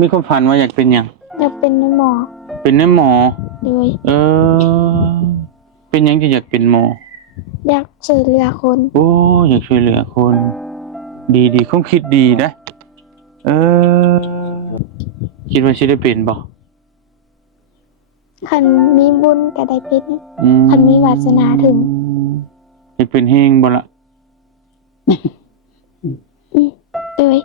มีความฝันว่าอยากเป็นหยังอยากเป็นหมอเป็นหมอโดยเป็นหยังจะอยากเป็นหมออยากช่วยเหลือคนโอ้อยากช่วยเหลือคนดีความคิดดีนะคิดว่าสิได้เป็นบ่คันมีบุญก็ได้เป็นคันมีวาสนาถึงอยากเป็นเฮงบ่ล่ะโดย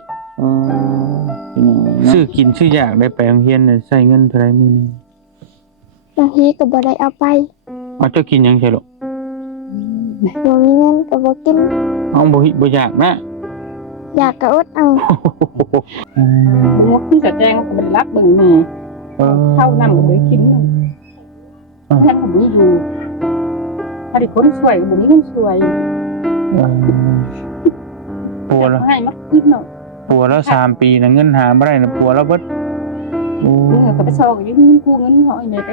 ซื้อกินซื้ออยากได้ไปโรงเรียนน่ะใช้เงินเท่าไหร่มื้อนึงบางทีก็บ่ได้เอาไปเอาเจ้ากินหยังใช่ลูกบ่มีเงินก็บ่กินเอาบ่อยากนะอยากก็อดเอางบที่จะแจ้งก็เป็นรับเบิ่งนี่เข้านำก็บ่ได้กินแค่ผมมีอยู่ถ้าได้คนช่วยก็บ่มีเงินช่วยปัวแล้วให้มักขึ้นเนาะปัวแล้ว3ปีน่ะเงินหาบ่ได้น่ะปัวแล้วเบิดก็ไปซอกอยู่นี่กู้เงินเขาไอ้แม่ไป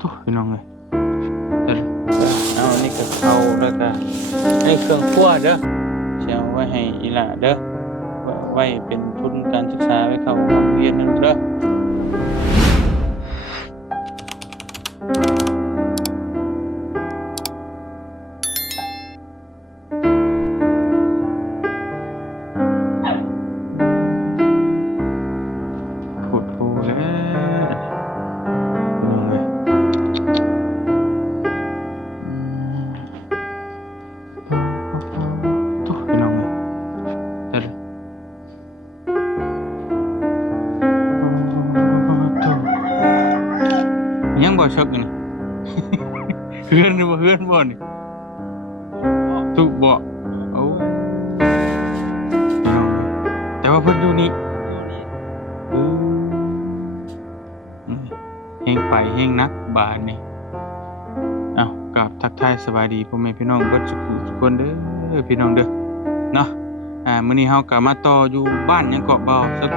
ตุ๊พี่น้องเอ้ยเอาอันนี้ก็เข้าแล้วก็ให้เครื่องครัวเด้อสิเอาไว้ให้อีหล่าเด้อไว้เป็นทุนการศึกษาไว้เข้าโรงเรียนนั่นเด้อยังบ่ชอบนี่เฮือนบ่นี่ตุบ่โอ้แต่ว่าเพิ่นอยู่นี่เฮงไปเฮงนักบาดนี่เอ้ากราบทักทายสบายดีพ่อแม่พี่น้องเบิดทุกคนเด้อพี่น้องเด้อเนาะมื้อนี้เฮาก็มาต่ออยู่บ้านยังเกาะเบาสัก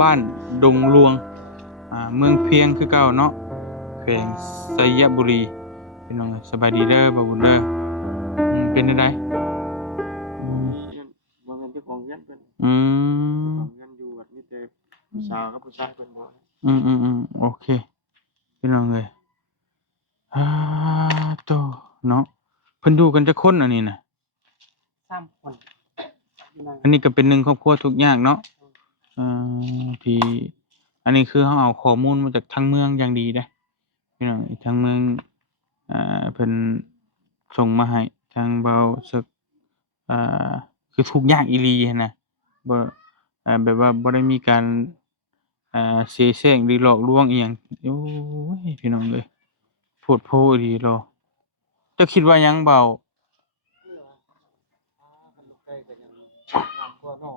บ้านดงหลวงเมืองเพียงคือเก่าเนาะแขวงไสยบุรีพี่น้องสบายดีเด้อบ่าวบุญเด้อเป็นจังได๋บ่แม่นเจ้าของเรือนเพิ่นของเรือนอยู่แบบมีแต่ผู้สาวกับผู้ชายเพิ่นบ่โอเคพี่น้องเอ้ยโตเนาะเพิ่นอยู่กันจักคนอันนี้น่ะ3คนอันนี้ก็เป็นหนึ่งครอบครัวทุกอย่างเนาะที่อันนี้คือเขาเอาข้อมูลมาจากทางเมืองอย่างดีเด้พี่น้องทางเมืองเพิ่นส่งมาให้ทางเบาสึกคือทุกอย่างอีหลีหั้นนะบ่แบบว่าบ่ได้มีการเสแสร้งหรือหลอกลวงอิหยังโอ้ยพี่น้องเอ้ยโพดโพอีหลีเหรอเจ้าคิดว่าหยังเบา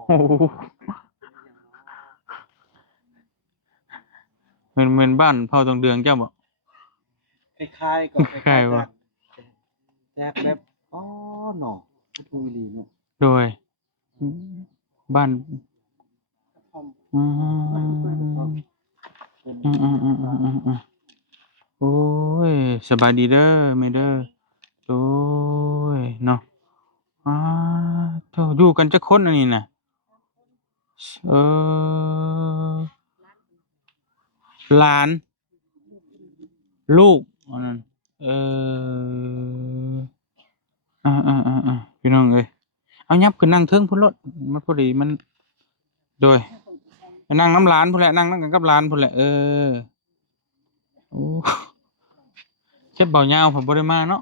โอ้โฮเหมือนบ้านเผาทองเดืองเจ้าบ่คล้ายๆก็คล้ายๆว่าแตกแบบอ๋อเนาะทุยลีเนาะโดยบ้านโอ้ยสบายดีเด้อแม่เด้อโอ้ยเนาะโธ่อยู่กันจักคนอันนี้น่ะเออหลานลูกอันนั้นเออพี่น้องเอ้ยเอายับขึ้นนั่งเทิงพุ่นรถมันพอดีมันโดยนั่งน้ำหลานพุ่นแหละนั่งกันกับหลานพุ่นแหละโอ้เช็ดเบาเหยาวผมบ่ได้มาเนาะ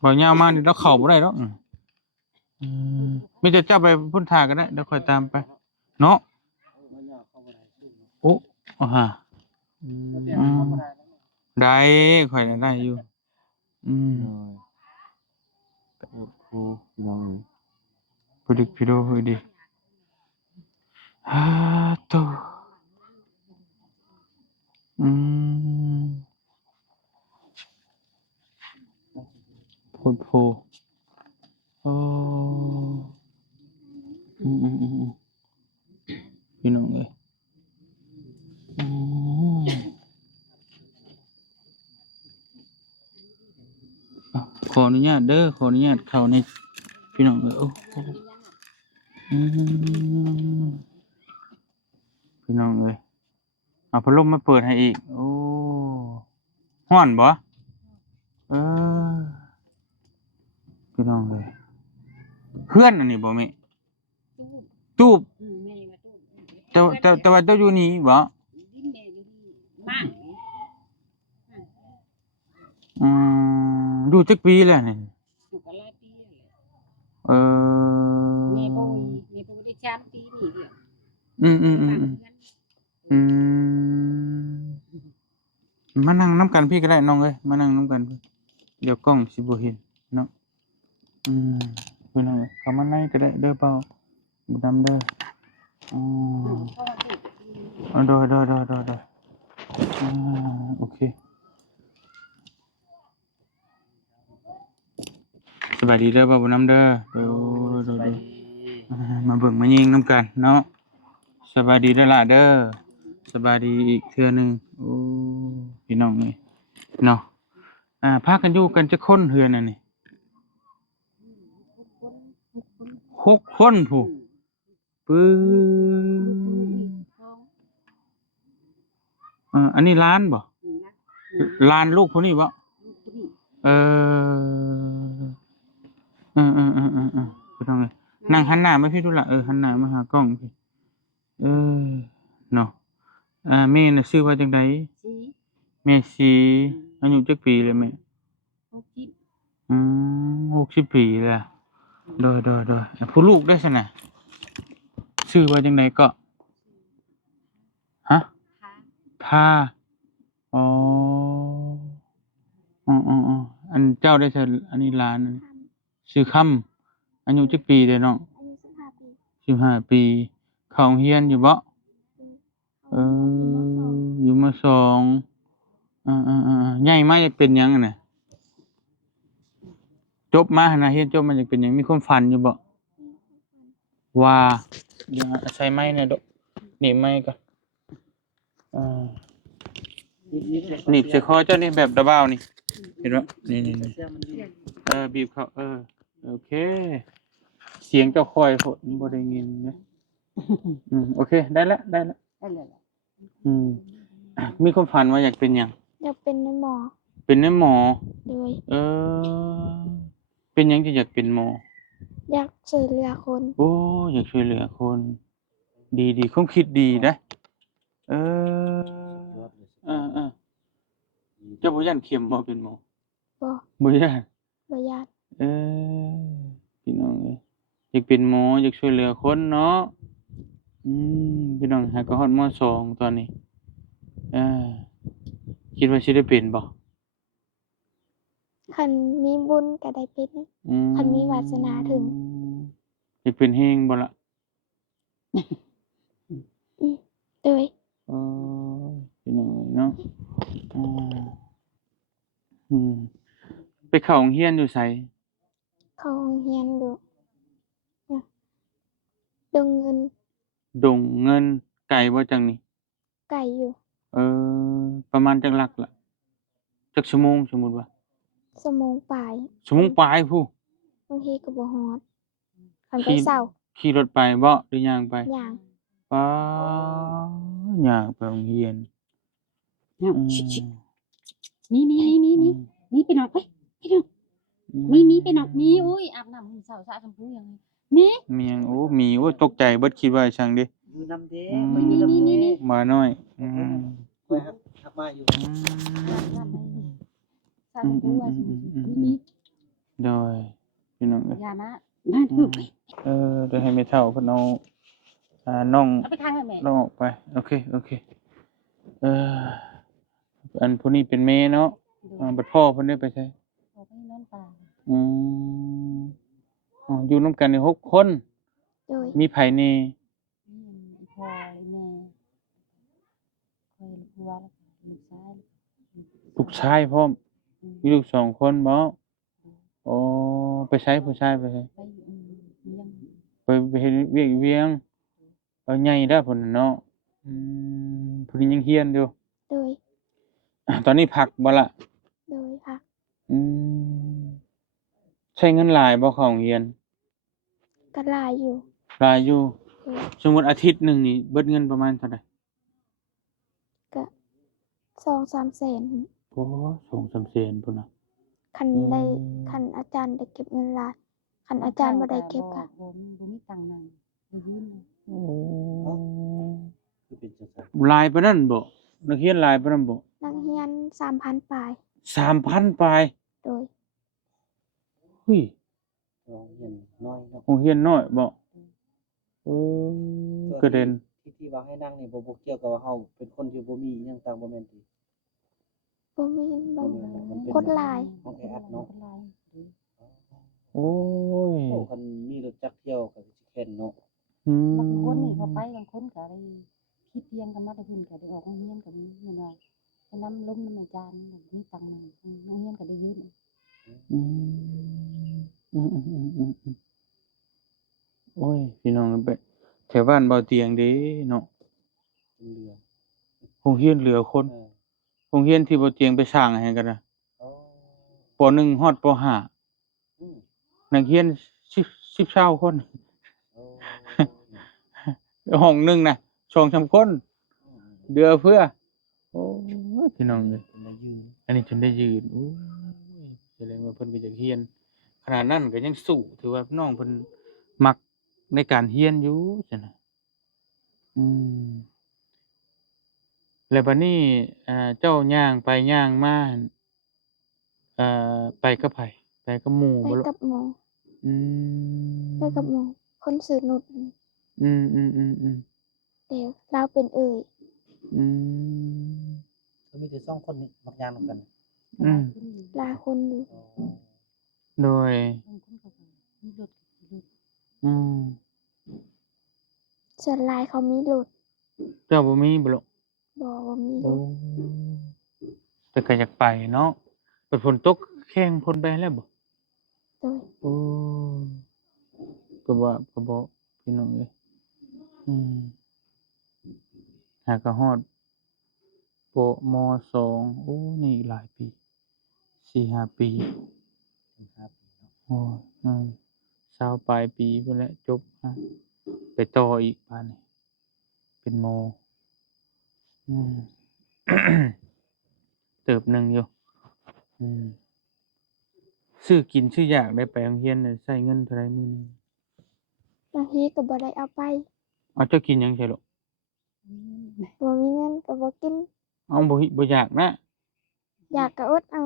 เบาเหยาวมานี่เราเข้าบ่ได้เนาะมีแต่เจ้าไปพุ่นทาก็ได้เดี๋ยวค่อยตามไปเนาะโอ้ฮะได้ค่อยได้อยู่โอ้พี่น้องเอ้ยพอดีพี่โดพอดีโตพูดโพโอ้พี่น้องเอ้ยค ขออนุญาตเด้อขออนุญาตเข้าในพี่น้องโอ้อืมพี่น้องเอ้ยเอาพัดลมมาเปิดให้อีกโอ้ฮ้อนบ่เออพี่น้องเอ้ยเพื่อนอันนี้บ่แม่ตูบ แม่มาตู้ แต่ว่าเจ้าอยู่นี่บ่ ดิ้นแม่อยู่ที่บ้าน อยู่จักปีแล้วนี่ อยู่กันหลายปีแล้ว เออ แม่บ่ได้จำปีนี่เดียว อืมมานั่งน้ำกันพี่ก็ได้น้องเอ้ยมานั่งน้ำกันพี่เดี๋ยวกล้องสิบ่เห็นเนาะพี่น้องเอ้ยเข้ามาในก็ได้เด้อเปล่าบ่ดำเด้อโดยโอเคสบายดีเด้อเปล่าบ่น้ำเด้อโดยมาเบิ่งมายิงน้ำกันเนาะสบายดีเด้อล่ะเด้อสบายดีอีกเทื่อหนึงโอ้พี่น้องนี่เนาะพากันอยู่กันจักคนเฮือนน่ะนี่6 คนผู้ปื้อันนี้ร้านบ่ร้านลูกผู้นี้บ่เออพี่น้องเอ้ยนั่งหันหน้ามาพี่ดูล่ะหันหน้ามาหากล้องพี่เนาะแม่น่ะชื่อว่าจังได๋ สิ แม่สีอายุจักปีแล้วแม่ 60 60 ปีแล้วโดยผู้ลูกได้ซั่นน่ะชื่อว่าจังไดก็ฮะ พา อ๋ออันเจ้าได้ซั่นอันนี้หลานชื่อคำอายุจักปีเด้อน้อง อายุ15 ปี 15 ปีเข้าโรงเรียนอยู่บ่อยู่มสองใหญ่มาอยากเป็นหยังอะน่ะจบมาหั่นน่ะเรียนจบมาอยากเป็นหยังมีความฝันอยู่บ่ว่าเดี๋ยวใส่ไม้หน่อยดอกหนีบไม้ก่อนหนีบใส่คอเจ้านี่แบบดะบ้าวนี่เห็นบ่นี่บีบเข้าโอเคเสียงเจ้าค่อยโพดบ่ได้ยินนะโอเคได้แล้ว ได้เลยล่ะ มีความฝันว่าอยากเป็นหยัง อยากเป็นหมอ เป็นหมอ โดย เป็นหยังที่อยากเป็นหมอ อยากช่วยเหลือคน โอ้อยากช่วยเหลือคน ดีความคิดดีนะเจ้าบ่ย้านเข็มบ่เป็นหมอ บ่ บ่ย้าน บ่ญาติ พี่น้องเอ้ยอยากเป็นหมออยากช่วยเหลือคนเนาะพี่น้องหาก็ฮอดม.2 ตอนนี้คิดว่าสิได้เป็นบ่ คันมีบุญก็ได้เป็นคันมีวาสนาถึง อยากเป็นแฮงบ่ล่ะ โดย พี่น้องเอ้ยเนาะไปเข้าโรงเรียนอยู่ไส เขาโรงเรียนอยู่เนี่ยดงเงิน ดงเงินไกลบ่จังนี่ ไก่อยู่ ประมาณจักลักล่ะจักชั่วโมงสมมุติว่า สมองปลาย ชั่วโมงปลายพู้ บางทีก็บ่ฮอดคันไป ขี่ เช้า ขี่รถไปบ่หรือย่างไป ย่าง ป๊าย่างไปโรงเรียน มีไปนอกไปนอกมีไปนอกมีอุ้ยอาบน้ำมื้อเช้าสระชมพูยังมี มีหยังหมีโอ้ตกใจเบิดคิดว่าช่างเด้ อยู่นำเด้ นี่ มาน้อยไว้ครับมาอยู่ น้ำสระชมพูว่ามี โดยพี่น้องเอ้ย ยานะนั่นคือไป เดี๋ยวให้แม่เฒ่าเพิ่นเอาน้อง เอาไปทางแม่ น้องออกไปโอเคอันผู้นี้เป็นแม่เนาะบัดพ่อเพิ่นได้ไปไส เอาไปนอนป่า อยู่นำกันนี่6 คน โดย มีไผแน่ อีพ่ออีแม่คอยลูกว่าลูกชาย ลูกชายพร้อมมีลูก2 คนบ่อ๋อไปไสผู้ชายไปไส ไปเลี้ยง ไปเฮ็ดเวียกอยู่เวียงใหญ่แล้วพุ่นน่ะเนาะผู้นี้ยังเรียนอยู่ โดย ตอนนี้พักบ่ล่ะ โดยค่ะ อืม ช้เงินหลายบ่เข้าโรงเรียน ก็หลายอยู่ หลายอยู่ โดย สมมุติอาทิตย์หนึงนี่เบิดเงินประมาณเท่าใด ก็2-3แสน โอ้2-3แสนพุ่นน่ะ คันได้คันอาจารย์ได้เก็บเงินหลายคันอาจารย์บ่ได้เก็บก็ บ่มีตังค์นั่งได้ยืน โอ้ คือเป็นจังซั่น หลายปานนั้นบ่นักเรียนหลายปานนั้นบ่ นักเรียน 3,000 ปลาย 3,000 ปลาย โดย เฮ้ย โรงเรียนน้อยเนาะ โรงเรียนน้อยบ่โอ้กระเด็น ที่ว่าให้นั่งนี่บ่เกี่ยวกับว่าเฮาเป็นคนที่บ่มีอิหยังต่างบ่แม่นติ บ่มีบาง มันเป็น คนหลาย ห้องแออัดเนาะ โอ้ย โอ้คันมีรถจักรเที่ยวก็สิแค่นเนาะ บางคนนี่เขาไปบางคนก็ได้คิดเพียงกันมาแต่เพิ่นก็ได้ออกโรงเรียนก็มีแม่นว่าไปนำล้มนำอาจารย์มีตังค์นั่งโรงเรียนก็ได้ยืน อืมโอ้ยพี่น้องไปแถวบ้านเบาเตียงเด้เนาะ เป็นเรือ โรงเรียนเหลือคน โรงเรียนที่เบาเตียงไปสร้างให้กันน่ะ อ๋อ ป .1 ฮอดป .5 อืม นักเรียน10 20คน โอ้ ห้องหนึงน่ะ2-3คนเดือเพื่อโอ้ยพี่น้องเอ้ย เป็นได้ยืน อันนี้จนได้ยืนโอ้ยแสดงว่าเพิ่นก็อยากเรียน ขนาดนั้นก็ยังสู้ถือว่าน้องเพิ่นมักในการเรียนอยู่จังนะอืมแล้วบัดนี้เจ้าย่างไปย่างมาหั่นไปกับไผไปกับหมู่ ไป บ่ลูก กับหมู่ อืม ไปกับหมู่คนชื่อนุช อืมๆๆ แต่เราเป็นเอ่ย ๆอืม ก็มีแต่2คนนี่มักย่างนำกัน อืม หลายคนอยู่ อ๋อ โดย บางคนก็มีรถ อืม ส่วนหลายเขามีรถ เจ้าบ่มีบ่ลูก บ่มีร โอ้ ถ แต่ก็อยากไปเนาะแต่ฝนตกแข้งพ้นไปแล้วบ่ โดย โอ้ก็บ่พี่น้องเอ้ยหากก็ฮอดปม2โอ้นี่อีกหลายปี 4-5 ปี ถึง5ปีเนาะ โอ้ย20ปลายปีพู้นแหละจบไปต่ออีกบาดนี้เป็นม. อืม เติบหนึ่งอยู่ซื้อกินซื้ออยากได้ไปโรงเรียนน่ะใช้เงินเท่าไรมื้อหนึง บางทีก็บ่ได้เอาไป อ้าวเจ้ากินหยังใช่ลูก บ่มีเงินก็บ่กิน อ้าวบ่อยากนะ อยากก็อดเอา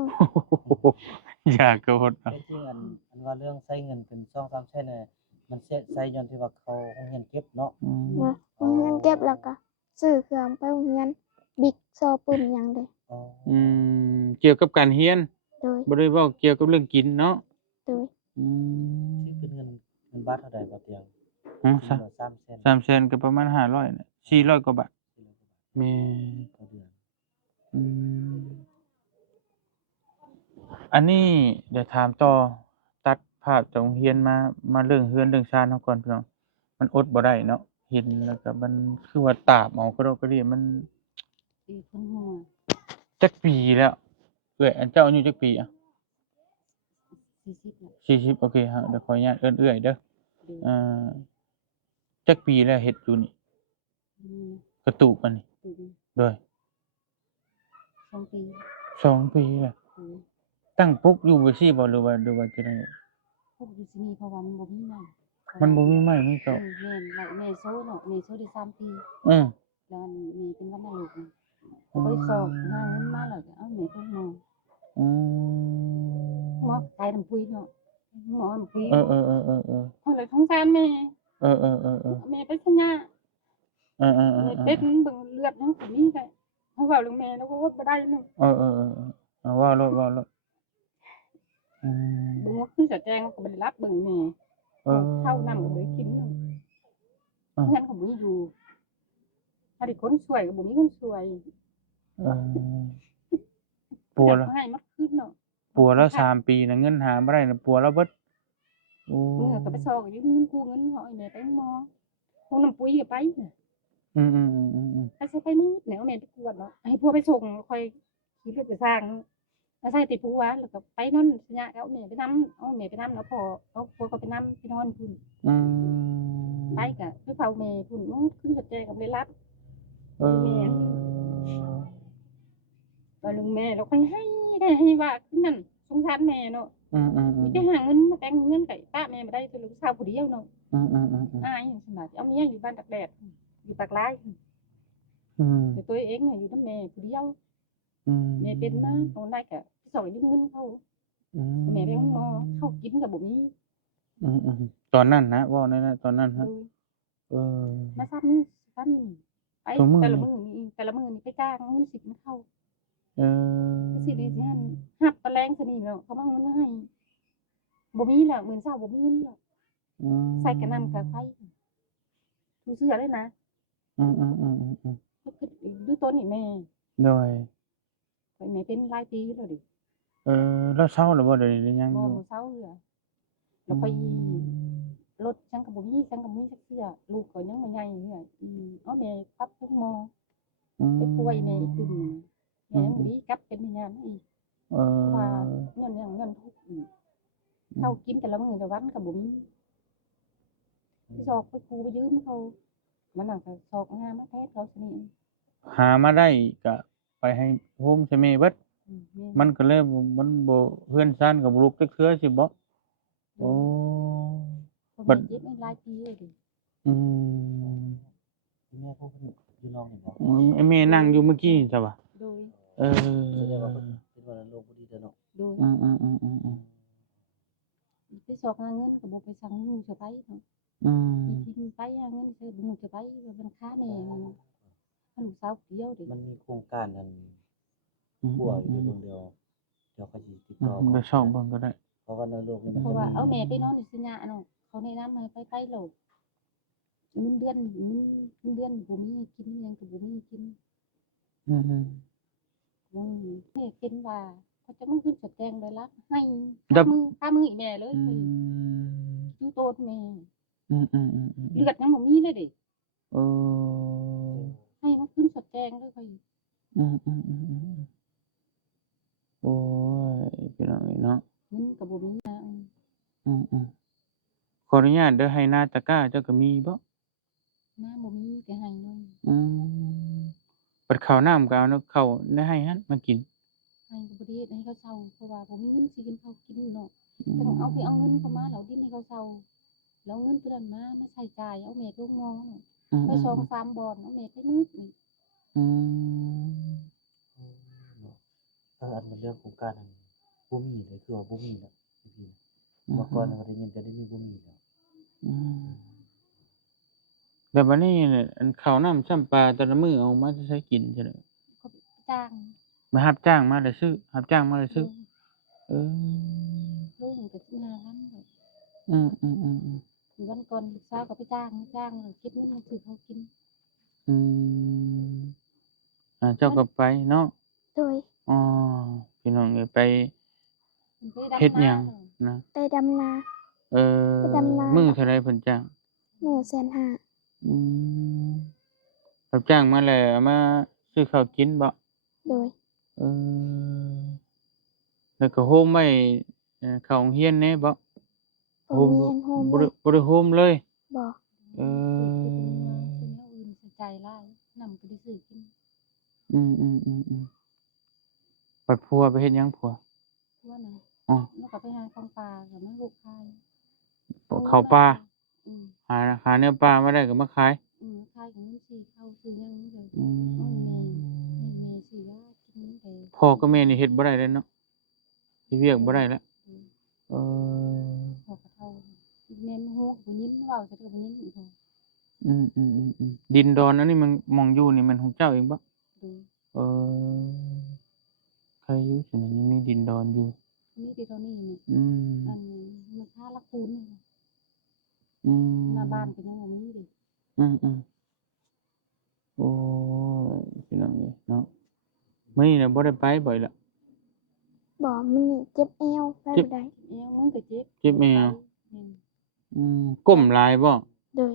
อยากก็อดเอา แต่จริงอันว่าเรื่องใช้เงินเป็น 2-3 แสนน่ะมันใช้ย้อนที่ว่าเขาโรงเรียนเก็บเนาะ ว่าโรงเรียนเก็บแล้วก็ซื้อเครื่องไปโรงเรียนบิ๊กซอปื้มหยังเด้ อ๋อ เกี่ยวกับการเรียน โดย บ่ได้เว้าเกี่ยวกับเรื่องกินเนาะ โดย ที่เป็นเงินบาทเท่าใดบ่เตียง ฮะ 3 แสน 3แสนก็ประมาณ500น่ะ400กว่าบาทแม่น ต่อเดือน อันนี้เดี๋ยวถามต่อตัดภาพจากโรงเรียนมาเรื่องเรือนเรื่องชานเฮาก่อนพี่น้องมันอดบ่ได้เนาะเห็นแล้วก็มันคือว่าตาบเอากระดอกกระเดี่ยมัน ตีคนหัว จักปีแล้วเอ้ยอันเจ้าอายุจักปีอะ 40น่ะ 40โอเคครับเดี๋ยวขออนุญาตเอิ้นเอื้อยเด้อ เดือน เอ่อจักปีแล้วเฮ็ดอยู่นี่ นี่ กระตูบอันนี้ ปีนี้ โดย 2 ปี 2 ปีแล้วตั้งปุ๊กอยู่บ่ซี่บ่หรือว่าจังได๋ พวกอยู่ที่นี่เพราะว่ามันบ่มีไม้ มันบ่มีไม้มีเสา แม่นไหลแม่โซ่เนาะแม่โซ่ได้3 ปี อือ แล้วอันนี้เป็นวันนลูกนะก็ไปสอบหาเงินมาแล้วก็เอาแม่ไปหมอ อืม หมอขายน้ำปุ๋ยเนาะหมอน้ำปุ๋ย เออๆๆๆ เพิ่นเลยสงสารแม่ เออๆๆ แม่ไปสัญญา เออ แม่เป็ดเบิ่งเลือดยังก็มีได้เฮาเว้าเรื่องแม่แล้วก็อดบ่ได้เนาะ เออเอาว่ารถอืม เบิ่งว่าคือจะแจ้งก็บ่ได้รับเบิ่งแม่ เข้าน้ำก็บ่ได้กินเนาะเงินก็บ่มีอยู่ถ้าได้คนช่วยก็บ่มีคนช่วย ปัวแล้ว ให้มาคืนเนาะ ปัวแล้ว3ปีน่ะเงินหาบ่ได้น่ะปัวแล้วเบิดโอ้ เมื่อก็ไปซอกยืมเงินกู้เงินเขาให้แม่ไปหมอห้องน้ำปุ๋ยก็ไปน่ะ อืม ถ้าสิไปมืดแนวแม่ไปกวดเนาะให้พวกไปส่งค่อยขี่รถไปสร้าง แล้วใส่ติดผัวแล้วก็ไปนอนสัญญาเอาแม่ไปนำแล้วพอเอาผัวก็ไปนำไปนอนพุ่น อืม ไปก็ไปเฝ้าแม่พุ่นมันขึ้นกับใจกับเลยรับ เออ ว่าลุงแม่เราไปให้ว่าขึ้นนั่นสงสารแม่เนาะ อืม มีไปหาเงินมาแต่งเงินไก่ป้าแม่มาได้คือลูกสาวผู้เดียวเนาะ อืม อายสมัยเอาเมียอยู่บ้านตากแดดอยู่ปากลาย อืม แต่ตัวเองเนี่ยอยู่น้ำแม่ผู้เดียว อืม แม่เป็นมาเขาได้กับพี่สอยยืมเงินเขา อืม แม่ไปห้องหมอเข้ากินกับบุมี อืมตอนนั้นนะว่านั่นนะตอนนั้นฮะ ดู เออ มาทราบนี่ท่านนี่ไป ตัวมื้อ แต่ละมือนี่ไปจ้างเงินสิบมันเข้า เออ สิดีสิฮันหับตะแรงสนิทเนาะเขามาเงินมาให้บ่มีแล้วเหมือนเศร้าบ่มีเงินแล้ว อืม ใส่กระนำกับไฟทูเสื้อเลยนะ อืม ก็คือดูต้นนี่แม่ โดย ไปแม่เป็นหลายปีแล้วดิ แล้วเศร้าหรือบ่เดี๋ยวนี้ยัง บ่ อยู่ เศร้าเลยแล้วไปรถจังกับบ่มีจังกับมีสักเสื้อลูกก็ยังบ่ใหญ่เนี่ยเอาแม่กลับทุ่งหมอ ไปป่วยแม่อีกตึงแม่ยังบ่ดีกลับเป็นงานอีก เอ เพราะว่า อ เงินทุกข์อีกเฮากินแต่ละมื้อแต่วันก็บ่มีไปสอกไปครูไปยืมเขามันน่ะก็สอกงานมาแท้เขาสนิท หามาได้ก็ไปให้โฮมใช่ไหมเบิด แม่ มันก็เลยมันบ่เพื่อนซ่านกับลูกจักเทื่อสิบ่โอ้ บัดเจ็บไม่หลายปีเลยดิ อืม แม่พวกอยู่น้องนี่บ่ ไอ้แม่นั่งอยู่เมื่อกี้ใช่ป่ะ โดย เออ แสดงว่าเพิ่นเป็นว่าโรคบ่ดีเด้อเนาะ โดย อืม ไปสอกหาเงินก็บ่ไปสั่งหมู่จะไปเนาะ อืม มีที่ไปหาเงินซื้อหมู่จะไปมันค้าแน่ลูกสาวเดียวดิ มันมีโครงการนั้น อืม ป่วยอยู่ตรงเดียวเดี๋ยวเขาสิติดต่อ ก็ชอบเบิ่งก็ได้ เพราะว่าในโลกนี้มัน เพราะ จะ ว่า มี เอาแม่ไปนอนอยู่สัญญาเนาะเขาแนะนำให้ไปโลกเงินเดือนบ่มีกินยังก็บ่มีกิน อืม นี่เป็นว่าเขาจะมึงขึ้นสแตงเลยละให้ ดับ ค่ามืออีแม่เลย อื ไป ม อยู่โตดแม่ อืม เลือดยังบ่มีเลยดิ เออ ให้มันขึ้นสแตงเลยค่อย อืมโอ้ยพี่น้องเนาะ เงินก็บ่มีนะ ขออนุญาตเด้อให้หน้าตะกร้าเจ้าก็มีบ่ น้ำบ่มีแต่ให้น้อย อืมบัดข้าวน้ำก็เอาเข้าในให้หั่นมากิน ให้ก็บ่ได้ให้เขาเซาเพราะว่าบ่มีเงินสิกินข้าวกินเนาะแต่เอาเงินเข้ามาแล้วดิ้นให้เขาเซาแล้วเงินเพิ่นมาใช้จ่ายเอาแม่ไปโรงหมอเนาะไป2-3บ่อนเอาแม่ไปมืดนี่ อืม เนาะอันมันเรื่องโครงการนั้นบ่มีเลยคือว่าบ่มีแล้วพี่ๆเมื่อก่อนเราได้ยินแต่เดี๋ยวนี้บ่มีแล้ว อืมแล้วบัดนี้เนี่ยอันข้าวน้ำซ้ำปลาแต่ละมื้อเอามาใช้กินจังได๋ เขาจ้าง มารับจ้างมาแล้วซื้อรับจ้างมาแล้วซื้อเออ ลูกก็15,000เลย อืม วันก่อนลูกสาวก็ไปจ้างเก็บเงินมาซื้อข้าวกิน อืมเจ้าก็ไปเนาะ โดย อ๋อพี่น้องเอ้ยไป มันไปดำ เฮ็ดหยัง นา นะ ไปดำนา เออ ไปดำนา มื้อเท่าไรเพิ่นจ้าง มื้อ150,000 อืมรับจ้างมาแล้วเอามาซื้อข้าวกินบ่ โดย เออแล้วก็โฮมไว้เข้าโรงเรียนแหน่บ่ โรงเรียนโฮม บ่ได้โฮมเลย บ่ เอ ซื้อ อ แนวอื่นใส่ใจหลายนำก็ได้ซื้อกิน บัดผัวไปเฮ็ดหยังผัว ทั่วนะ อ๋อ แล้วก็ไปหาของป่ากับมันลูกคาย เข้าป่า อืม หาแนวป่ามาได้ก็มาขาย คายของมันสิเข้าซื้อหยังเลย อื เอา ม แม่สิยากินแต่ พ่อกับแม่นี่เฮ็ดบ่ได้เลยเนาะเฮ็ดเวียกบ่ได้แล้วเออ พอกระเท่าแม่ฮู้บ่ยินเว้าจะก็บ่ยินอีกบ่ ดินดอนอันนี้มันหม้องอยู่นี่มันของเจ้าเองบ่ ดู เออใครอยู่ซั่นน่ะยังมีดินดอนอยู่ มีแต่เท่านี้นี่ อืม อันมันค่าละคูณนี่ อืม หน้าบ้านก็ยังบ่มีดิ โอ้ยพี่น้องเอ้ยเนาะมื้อนี้น่ะบ่ได้ไปบ่อยละ บ่มื้อนี้เจ็บเอวไปบ่ได้ เอวมันก็เจ็บ เจ็บแอว อืม ก้มหลายบ่ โดย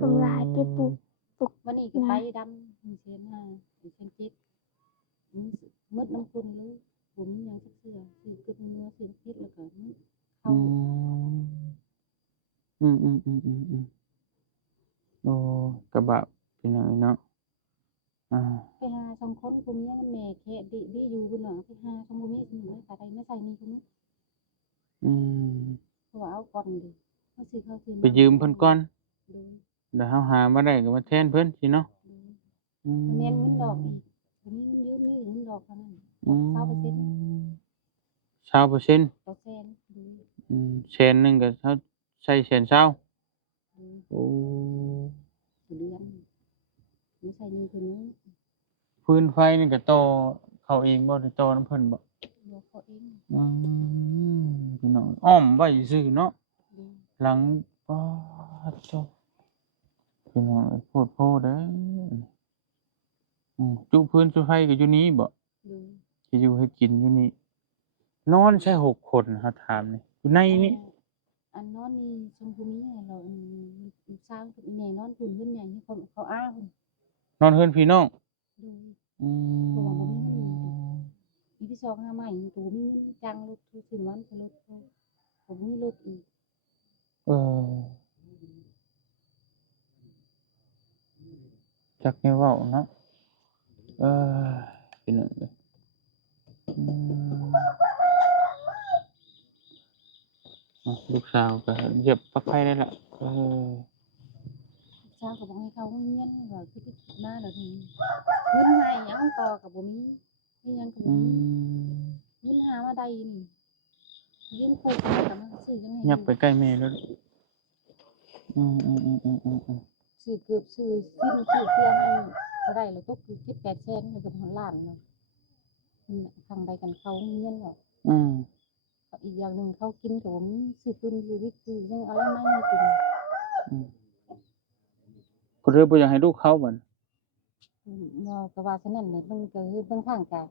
กำลายไปปลูก วันนี้ก็ไปดำเสียน5เสียน7มืดน้ำคุณเลย บ่มีหยังจักเทื่อซื้อเกลือนัวซื้อพริกแล้วก็อืเข้ามโอ้ก็บาปพี่น้องเอ้ยเนาะอา ไปหาสองคนผัวเมียแม่แค่ดิอยู่พุ่นน่ะไปหาสองผัวเมียสิมาก็ได้มาใส่หนี้พุ่นอืม เพราะว่าเอาก่อนดิมาซื้อข้าวซื้อไปน้ำยืมเพิ่นก่อนโดยเดี๋ยวเราหามาได้ก็มาแทนเพิ่นสิเนาะโดยอืบ่แม่นเงินดอกมอีกบ่มีเงินยืมมีเงินดอกเท่านั้นอื20% 20%ต่อแสนโดยแสนหนึ่งก็เท่าใช้แสนเช้าโดยโอ้ต่อเดือนมาใส่หนี้เพิ่นนี้ฟืนไฟนี่ก็ต่อเข้าเองบ่ได้ต่อนำเพิ่นบ่บ่เขาเองอืพี่น้องอ้อมไว้ซื่อเนาะโดยหลังป๊าดโตพี่น้องเอ้ยโพดโพเด้อจุพื้นจุไฟก็อยู่นี้บ่โดยสิอยู่ให้กินอยู่นี่นอนใช่6คนเขาถามนี่อยู่ในนี่ อันนอนนี่ชมพูมีเราลูกสาวกับอีแม่นอนพุ่นเพิ่นใหญ่ให้เขาอ้าพุ่นนอนเฮือนพี่น้องโดยอืเพราะว่าบ่มีเงินมอีพี่สองหาใหม่ก็บ่มีเงินจ้างรถซื้อวันไปรถเขาบ่มีรถอีกเออจักแนวเว้าเนาะเออพี่น้องเอ้ยอืมลูกสาวก็เหยียบปลั๊กไฟได้แล้วเออลูกสาวก็บอกให้เขาโรงเรียนว่าคือไปคิดมาแล้วนี่เงินให้หยังต่อก็บ่มีมีหยังก็บ่อืมีมเงินหามาได้นี่ยืมปู่ก็มาซื้อจังให้ยับอยู่ไปใกล้แม่แล้วลูกซื้อเกือบซื้อสิ้นซื้อเสื้อให้ก็ได้แล้วตกอยู่7-8แสนแล้วก็ฮอดล้านเนาะทางใดกันเขาโรงเรียนเนาะ อืมอีกอย่างหนึ่งเขากินกับผมซื้อกินซื้อวิกซื้อยังอะไรไม่ให้กินอืมก็เลยบ่อยากให้ลูกเข้าบัดเราก็ว่าฉะนั้นเนี่ยเบิ่งก็คือเบิ่งข้างกะ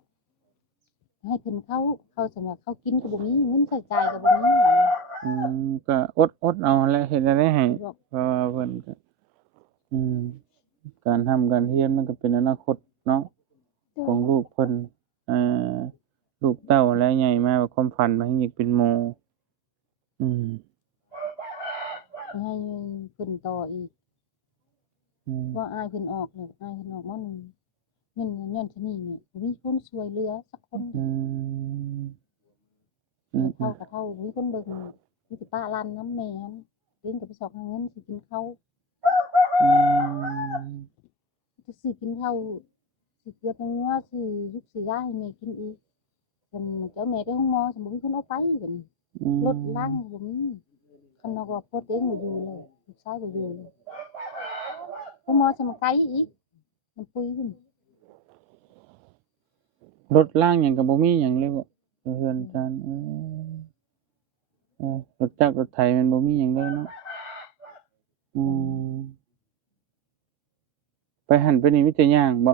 ให้เพิ่นเขาสำหรับเขากินกับบ่มีเงินใช้จ่ายกับบ่มี ก็อดเอาแหละเฮ็ดจั่งใดให้บอกเพราะว่าเพิ่นก็อืมการทำการเรียนมันก็เป็นอนาคตเนาะโดของยลูกเพิ่นเอ่อลูกเต้าและใหญ่มาก็ความฝันว่าอยากเป็นหมออืมให้เพิ่นต่ออีกอืมว่าอายเพิ่นออกแล้วอายเพิ่นออกมหนึ่งย้อนชะนี้เนี่ยบ่มีคนช่วยเหลือสักคนอืมอืเท่าอกับเท่าบ่มีคนเบิ่งมีแต่ป้าลั่นนำแม่หั้นเรียนก็ไปสอกหาเงินสิกินข้าวอืมจะซื้อกินข้าวสิเกลือไปงัวซื้อยุกซื้อยาให้แม่กินอีกเพิ่นจะเอาแม่ไปโรงหมอซั่นบ่มีคนเอาไปบัดนี้ รถล้างบ่มีคันว่าว่าพ่อตัวเองบ่อยู่แล้วลูกชายบ่อยู่แล้วผู้หมอจะมาไกลอีกน้ำปุ๋ยพุ่นรถรางหยังก็บ่มีหยังเลยบ่เฮือนจานรถจักรรถไถมันบ่มีหยังเลยเนาะอืมไปหั้นไปนี่มีแต่ย่างบ่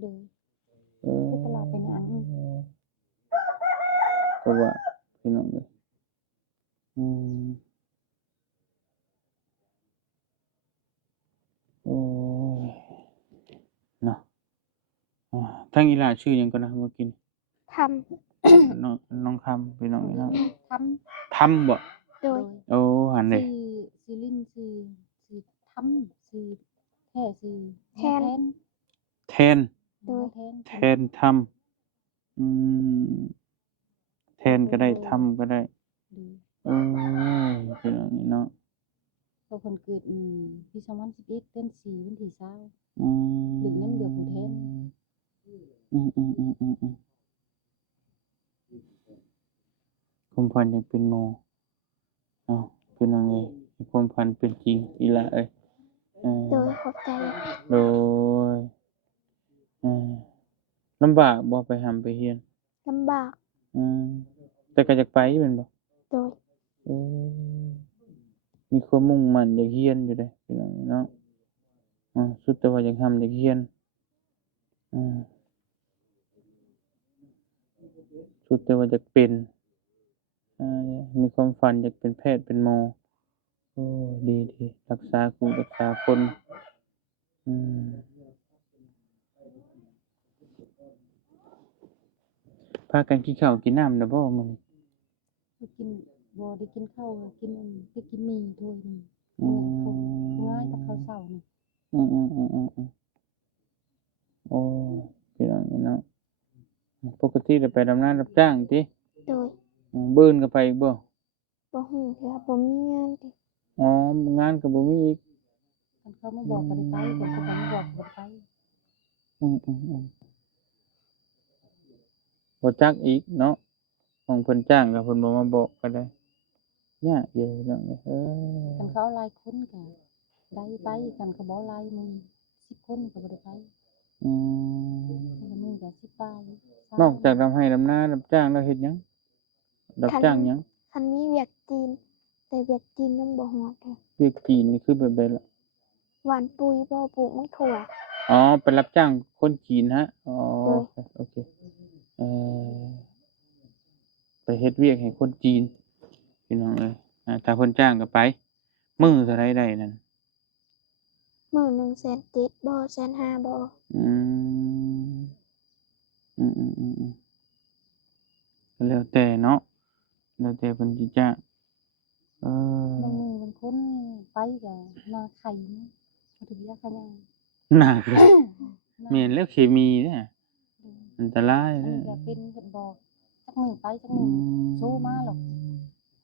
โดยเอไปตลาดไปงานอก็ว่าพี่น้องเอ้ยอืมโอ้ยเนาะทางอีหลาชื่อหยังก่อนนะเมื่อกี้นี่ทน้องน้องคำพี่น้องเอ้ยเนาะททำบ่ ำโดยโอ้หันเด้ซื้อลิ้นซื้อทำซื้อแท้ซื้อแทนแทนโดยแทนทำแทนก็ได้ทำก็ได้โอ้ยพี่น้องเอ้ยเนาะพอเพิ่นเกิดปี2011เดือน4วันที่20อืดึกน้ำเดือผู้แทนความฝันอยากเป็นหมออ้าวพี่น้องเอ้ยให้ความฝันเป็นจริงอีหลาเอ้ยโดยขอบใจโดยเออลำบากบ่ไปหำไปเรียนลำบากอืมแต่ก็อยากไปแม่นบ่โดยเออมีความมุ่งมั่นอยากเรียนอยู่เดะพี่น้องเอ้ยเนาะสุดแต่ว่าอยากอยากเรียนอืมสุดแต่ว่าอยากเป็นมีความฝันอยากเป็นแพทย์เป็นหมอโอ้ดีรักษาผู้รักษาคนอืมไป พากันกินข้าวกินน้ำแล้วบ่มื้อนี้ ไปกินบ่ได้กินข้าวกินไปกินหมี่ถ้วยหนึง อื เขาง่ายกับข้าวเช้านี่ โอ้พี่น้องเนาะปกติจะไปดำนารับจ้างติ โดย บื้นก็ไปอีกบ่ บ่ฮู้คือบ่มีงานติ อ๋องานก็บ่มีอีก คันเขามาบอกก็ได้ไปคันเขาบ่มาบอกก็บ่ได้ไป อืมบ่จักอีกเนาะของเพิ่นจ้างก็เพิ่นบ่มาบอกก็ได้ยากอยู่พี่น้องเอ้ย คันเขาเอาหลายคนก็ได้ไปคันเขาบ่เอาหลายมึง10คนก็บ่ได้ไป อืม คนละมื้อก็10บาท นอกจากทำให้ดำนารับจ้างแล้วเฮ็ดหยังรับจ้างหยัง คันมีเวียกจีน แต่เวียกจีนยังบ่ฮอดค่ะ เวียกจีนนี่คือแบบใดล่ะ หว่านปุ๋ยบ่ปลูกมะถั่ว อ๋อไปรับจ้างคนจีนฮะอ๋อ โดย โอเคเอ่อไปเฮ็ดเวียกให้คนจีนพี่น้องเอ้ยถ้าเพิ่นจ้างก็ไปมื้อเท่าไรได้นั่น มื้อหนึ่ง170,000บ่150,000บ่ อืมก็แล้วแต่เนาะแล้วแต่เพิ่นสิจ้างเออบ างมื้อบางคนไปก็นาไข่นะบ่ถึงยาขยาย หนักเลยแม่นแล้วเคมีเด้ออันตราย อัน เด้ นี้ อ ก็เป็นเพิ่นบอกจักมื้อไปจัก อื มื้อ ม โซมาหรอก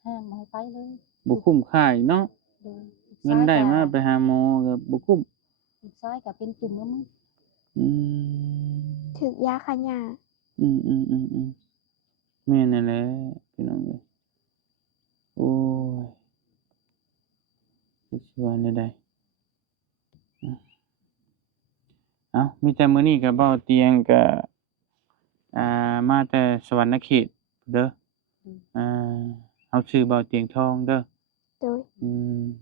ห้ามบ่ให้ไปเลย บ่คุ้มค่าอีกเนาะ โดยลูก เงิน ชาย ได้ ก็ มาไปหาหมอก็บ่คุ้ม ลูกชายก็เป็นตุ่มแล้วมึง อืม ถึกยาขยะ แม่นนั่นแหละพี่น้องเอ้ยโอ้ยจักสิว่าแนวใดเอ้ามีแต่มื้อนี้ก็เว้าเตียงก็มาแต่สวรรณเขตเด้ออ่าเฮาชื่อเว้าเตียงทองเด้อ โดย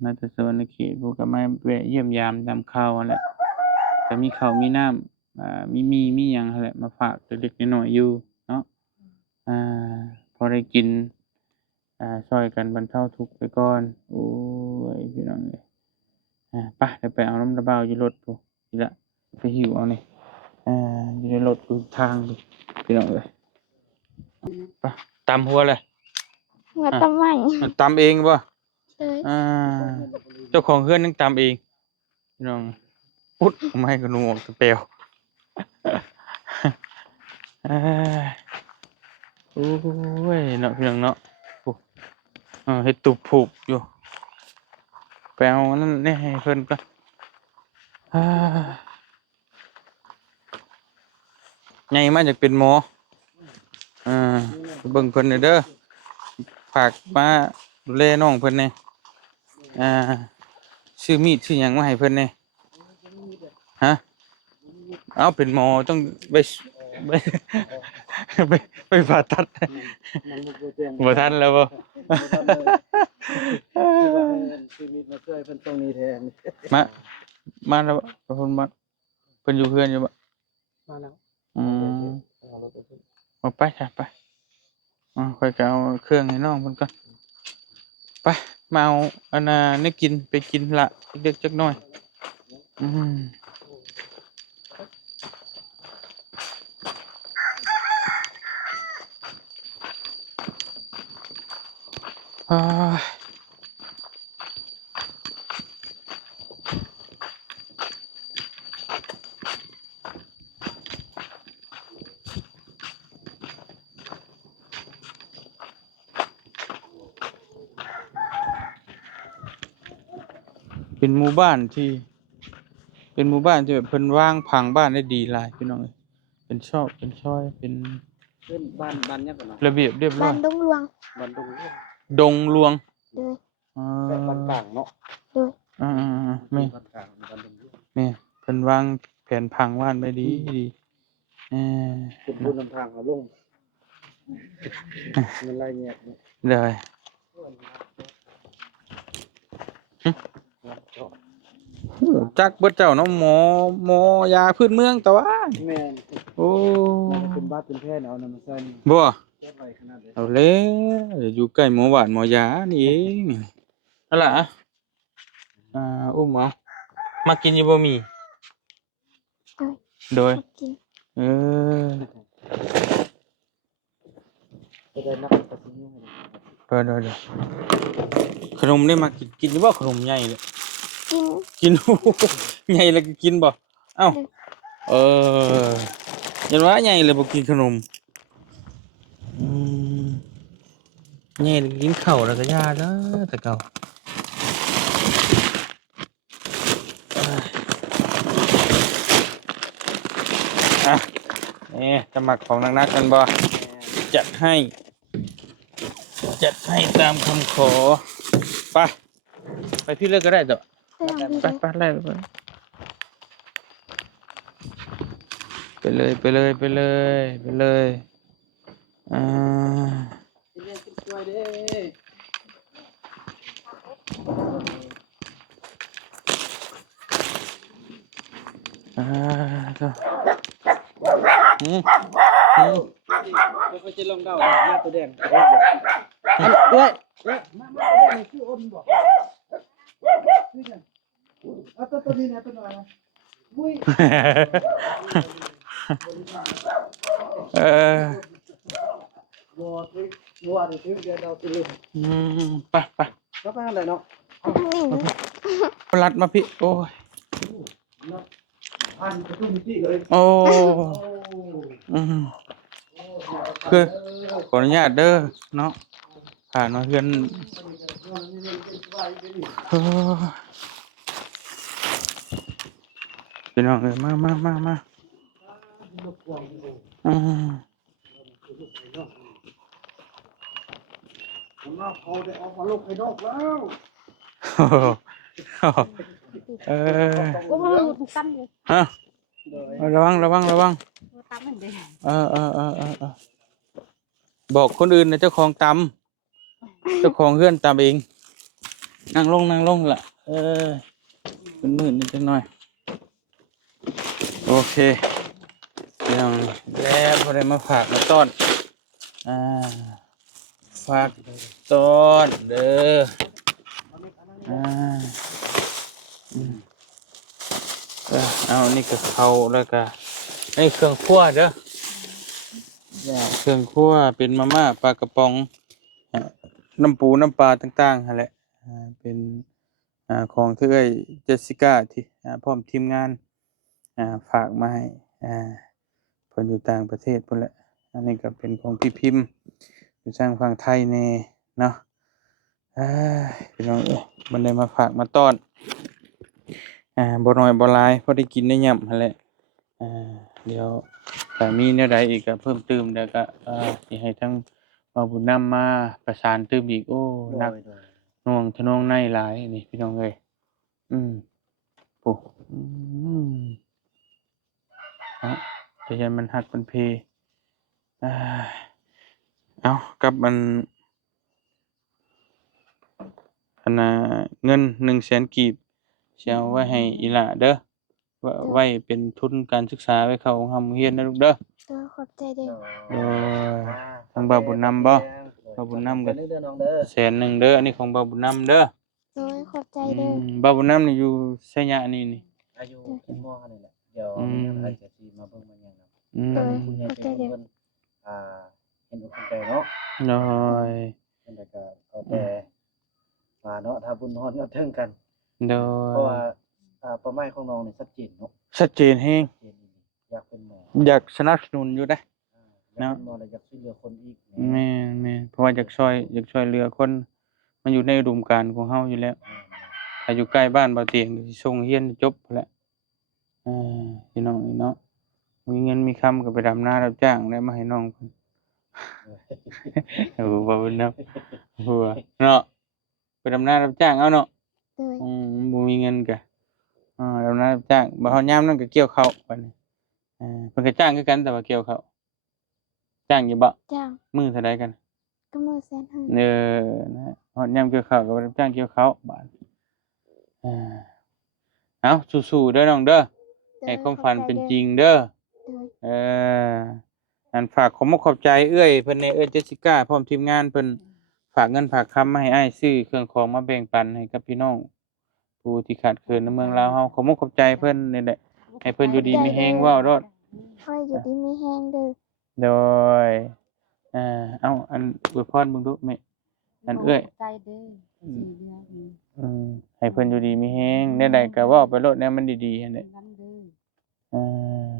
มาแต่สวรรณเขตพวกก็มาแวะเยี่ยมยามตามข่าวนั่นแหละก็มีข้าวมีน้ำมีหยังนั่นแหละมาฝากเล็กๆน้อยๆอยู่เนาะอ่าพอได้กินช่วยกันบรรเทาทุกข์ไปก่อนโอ้ยพี่น้องเอ้ยไปเดี๋ยวไปเอาน้ำระเบ้าอยู่รถพู้นนี่ละไปหิวเอานี่อยู่ในรถอยู่ทางนี่พี่น้องเอ้ยไปตำหัวเลย หัวตะไม้ มันตำเองบ่ โดย เจ้าของเฮือนยังตำเองพี่น้องอุดเอามาให้กับหนูออกตะเปลวเอ้ยโอ้ยเนาะพี่น้องเนาะโอ้เฮ็ดตุบผูกอยู่ไปเอานั่นนี่ให้เพิ่นก่อนใหญ่มาจากเป็นหมอไปเบิ่งเพิ่นหน่อยเด้อฝากมาดูแลน้องเพิ่นแหน่ชื่อมีดชื่อหยังมาให้เพิ่นแหน่ฮะเอาเป็นหมอต้องไปไปไปไปผ่าตัดบ่ทันแล้วบ่ ชีวิตมาช่วยเพิ่นตรงนี้แทน มาแล้วบ่เพิ่นมาเพิ่นอยู่เฮือนอยู่บ่ มาแล้ว อืม เอารถไปเพิ่น เอาไปจ้ะไปค่อยก็เอาเครื่องให้น้องเพิ่นก่อนไปมาเอาอันน่ะนี่กินไปกินละเด็กๆจักหน่อยอ่าเป็นหมู่บ้านที่แบบเพิ่นวางผังบ้านได้ดีหลายพี่น้องเอ้ยเป็นชอบเป็นช่อยเป็น เพิ่นบ้านยังก่อนเนาะ ระเบียบเรียบร้ บ้า อน ย ดงหลวง บ้านตรงนี้ ดงหลวง โดย แบบบ้านกลางเนาะ โดย แม่ บ้านกลางบ้านตรงนี้ แม่เพิ่นวางแผนผังบ้านไว้ดีเออ เป็นบุญนำทางเอาลงมันไรเงียบเนาะ เลยจักเบิดเจ้าเนาะหมอยาพื้นเมืองแต่ว่า แม่น โอ้ มันเป็นบ้านเป็นแพทย์เอานำมาใส่ บ่ แค่ไรขนาดเลย เอาแล้วอยู่ใกล้หมอหวานหมอยานี่เองนั่นล่ะอุ้มเอามากินอยู่บ่มี โดย กิน เออ จะได้นักกระสิยุ่งให้ได้ เดี๋ยวขนมได้มากินอยู่บ่ขนมใหญ่เลย กิน กิน ใหญ่แล้วก็กินบ่เอ้าเออยันว่าใหญ่เลยบ่กินขนมอืมใหญ่แล้วก็กินข้าวแล้วก็ยาเด้อแต่เก่าอ่ะนี่จะหมักของนักๆกันบ่จัดให้ตามคำขอไปพี่เลิกก็ได้เด้อ ไปทางที่ ไปเลยอ่า เรียนขึ้นช่วยเด้ อ่าก็อืม เขาจะลงเดาหน้าตัวแดงอันเอ้ยมาตัวแดงคืออมบ่คือจังเอาตัวนี้นะตัวน้อยนะมุ้ย เออ บ่ตึกบ่ว่าตึกเดี๋ยวเราไปเล่น ไป ก็ไปอะไรเนาะ รัดมาพี่โอ้ย เนาะอันประตูมิติเลย โอ้คือขออนุญาตเด้อเนาะผ่านมาเพื่อนเออพี่น้องเอ้ยมาอืม มาเขาได้ออกมาลูกให้นอกแล้ว เออ ก็บ่รู้ทุกกันเลย ฮะระวัง ตามมันเด้ บอกคนอื่นนะเจ้าของตำเจ้าของเฮือนตำเองนั่งลงล่ะเป็นหมื่นนิดหน่อยโอเคยังแล้วพอได้มาฝากมาต้อนฝากต้อนเด้อเอานี่ก็เขาแล้วก็ไอ้เครื่องคั่วเด้อเครื่องคั่วเป็นมาม่าปลากระป๋องน้ำปูน้ำปลาต่างๆนั่นแหละเป็นของที่เอ้ยเจสสิก้าที่พร้อมทีมงานฝากมาให้เพิ่นอยู่ต่างประเทศพุ่นแหละอันนี้ก็เป็นของพี่พิมพ์อยู่ทางฝั่งไทยแน่เนาะพี่น้องเอ้ยมันได้มาฝากมาต้อนบ่น้อยบ่หลายพอได้กินได้ย่ำหั่นแหละเดี๋ยวถ้ามีแนวใดอีกก็เพิ่มเติมเดี๋ยวก็สิให้ทั้งบ่าวบุญนำมาประสานเติมอีกโอ้นักหน่วงทะนงในหลายนี่พี่น้องเอ้ยโอ้แต่ยันมันหักมันเพเอากับอันน่ะเงิน100,000กีบสิเอาไว้ให้อีหล่าเด้อไว้เป็นทุนการศึกษาไว้เข้าโรงเรียนนะลูกเด้อ ขอบใจเด้อ โดยทางบ่าวบุญนำบ่บ่าวบุญนำก็100,000เด้ออันนี้ของบ่าวบุญนำเด้อ ขอบใจเด้อ บ่าวบุญนำนี่อยู่ไสยะนี่ อายุเป็นม่อนี่แหละเดี๋ยวอาจจะสิมาเบิ่งมาหยังครับ คุณยายเป็นคนเห็นอกเห็นใจเนาะ โดย แล้วก็เอาแต่ว่าเนาะถ้าบุญฮอดยอดถึงกัน โด เพราะ ย ว่าเป้าหมายของน้องนี่ชัดเจนเนาะ ชัดเจนแฮง ชัดเจนอีหลีอยากเป็นหมอ อยากสนับสนุนอยู่เด้อ อยากเป็นหมอแล้วอยากช่วยเหลือคนอีก แม่นๆเพราะว่าอยากช่วยเหลือคนมันอยู่ในอุดมการณ์ของเฮาอยู่แล้วถ้าอยู่ใกล้บ้านบ่าวเตียงก็สิส่งเรียนจบพู้นแหละพี่น้องเนาะมีเงินมีคำก็ไปดำนารับจ้างได้มาให้น้องเพิ่น บ่าวบุญนำหัวเนาะไปดำนารับจ้างเอาเนาะ โดย บ่มีเงินก็ดำนารับจ้างบ่ฮอดยามนั้นก็เกี่ยวข้าวบัดนี้เพิ่นก็จ้างคือกันแต่ว่าเกี่ยวข้าวจ้างอยู่บ่ จ้าง มื้อเท่าใดกัน ก็มือแสนหึง นะฮอดยามเกี่ยวข้าวก็ไปรับจ้างเกี่ยวข้าวบาดเอาสู้ๆเด้อน้องเด้อให้ความฝันเป็นจริงเด้อ โดย เอออันฝากขอบมกขอบใจเอื้อยเพิ่นในเจสสิก้าพร้อมทีมงานเพิ่นฝากเงินฝากคำมาให้อ้ายซื้อเครื่องของมาแบ่งปันให้กับพี่น้องผู้ที่ขาดเขินในเมืองลาวเฮาขอบมกขอบใจเพิ่นนี่แหละให้เพิ่นอยู่ดีมีแฮงเว้ารอด ค่อยอยู่ดีมีแห้งเด้อ โดย เอาอันอวยพรมึงดูแม่อันเอ้ย ใจเด้อสี่เดือนให้เพิ่นอยู่ดีมีแฮงแนวใดก็เว้าไปโลดแนวมันดีๆหั่นแหละ นั่นเด้อ เออ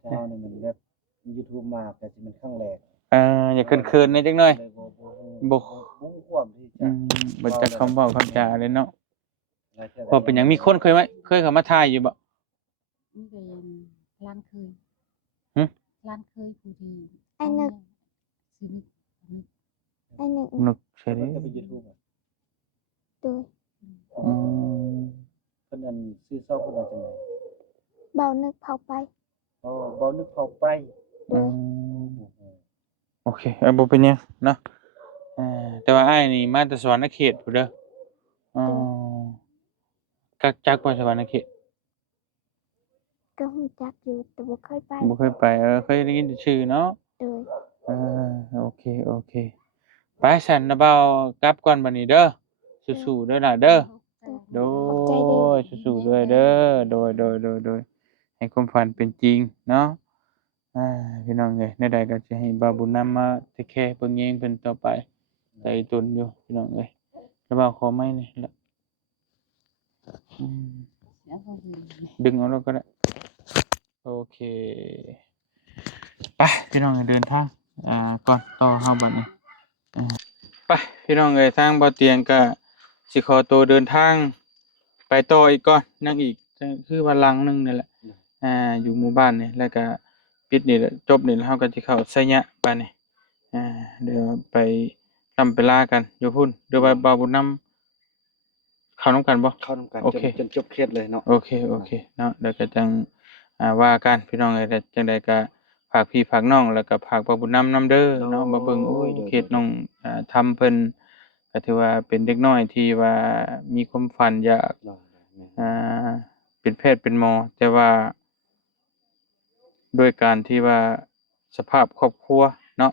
เจ้านี่มันแบบมี YouTube มาแต่สิมันครั้งแรก อย่าเขินๆหน่อยจักหน่อย เลยบ่บ่ความที่จะ บ่จักคำเว้าคำจาเลยเนาะ แล้วแต่ พอเป็นหยังมีคนเคยเข้ามาถ่ายอยู่บ่ นี่เป็นร้านเคย หึ ร้านเคยผู้ที่ ไอ้นึก ซื้อนึก ไอ้หนึ่ง นึกใช่ เพิ่ เด้ นก็ไป YouTube อะ โดย อืม เพิ่นอันซื้อซอกเพิ่นว่าจังได๋ เบานึกเผาไป บ่นึกเข้าไป อืมโอเคบ่เป็นหยังเนาะแต่ว่าอ้ายนี่มาแต่สวรรณเขตพุ่นเด้ออ๋อจักบ่สวรรณเขต ก็รู้จักอยู่แต่บ่เคยไป บ่เคยไปเคยได้ยินแต่ชื่อเนาะ โดย โอเคไปฉันนะเบากลับก่อนบัดนี้เด้อสู้ๆเด้อล่ะเด้อโดยสู้ๆด้วยเด้อโดยให้ความฝันเป็นจริงเนาะพี่น้องเอ้ยในใดก็สิให้บาบุญนำมาเทคแคร์เบิ่งแยงเพิ่นต่อไปใจตุนอยู่พี่น้องเอ้ยแล้วบ่าวขอไม้นี่ละดึงเอาแล้วก็ได้โอเคไปพี่น้องเดินทางก่อนต่อเฮาบัดนี้ไปพี่น้องเอ้ยทางบ่อเตียงก็สิขอตัวเดินทางไปต่ออีกก่อนนั่งอีกคือว่าหลังนึงนี่แหละอยู่หมู่บ้านนี่แล้วก็ปิดนี่แหละจบนี่แล้วเฮาก็สิเข้าไสยะบัดนี้เดี๋ยวไปไปลากันอยู่พุ่นเดี๋ยวบ่าวบุญนำเข้านำกันบ่ เข้านำกัน โอเค จนจบเคสเลยเนาะ โอเคเนาะเดี๋ยวก็จังว่ากันพี่น้องเอ้ยแต่จังใดก็ฝากพี่ฝากน้องแล้วก็ฝากบ่าวบุญนำเด้อเนาะมาเบิ่งโอ้ยเขตน้องทำเพิ่นก็ถือว่าเป็นเด็กน้อยที่ว่ามีความฝันอยากเป็นแพทย์เป็นหมอแต่ว่าด้วยการที่ว่าสภาพครอบครัวเนาะ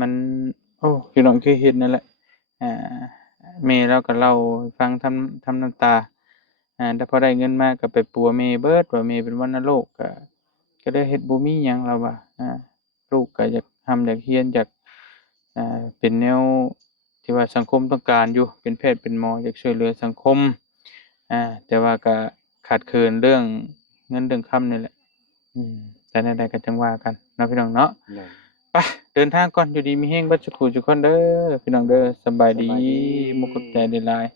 มันพี่น้องเคยเห็นนั่นแหละแม่เราก็เล่าให้ฟังทำน้ำตาแต่พอได้เงินมาก็ไปปัวแม่เบิดว่าแม่เป็นวัณโรคก็ได้เฮ็ดบ่มีหยังแล้วว่าลูกก็อยากอยากเรียนอยากเป็นแนวที่ว่าสังคมต้องการอยู่เป็นแพทย์เป็นหมออยากช่วยเหลือสังคมแต่ว่าก็ขาดเขินเรื่องเงินเรื่องคำนี่แหละแต่ใดๆก็จังว่ากันเนาะพี่น้องเนาะไปเดินทางก่อนอยู่ดีมีแฮงเบิดสุขทุกคนเด้อพี่น้องเด้อสบายดีมุกใจได้หลาย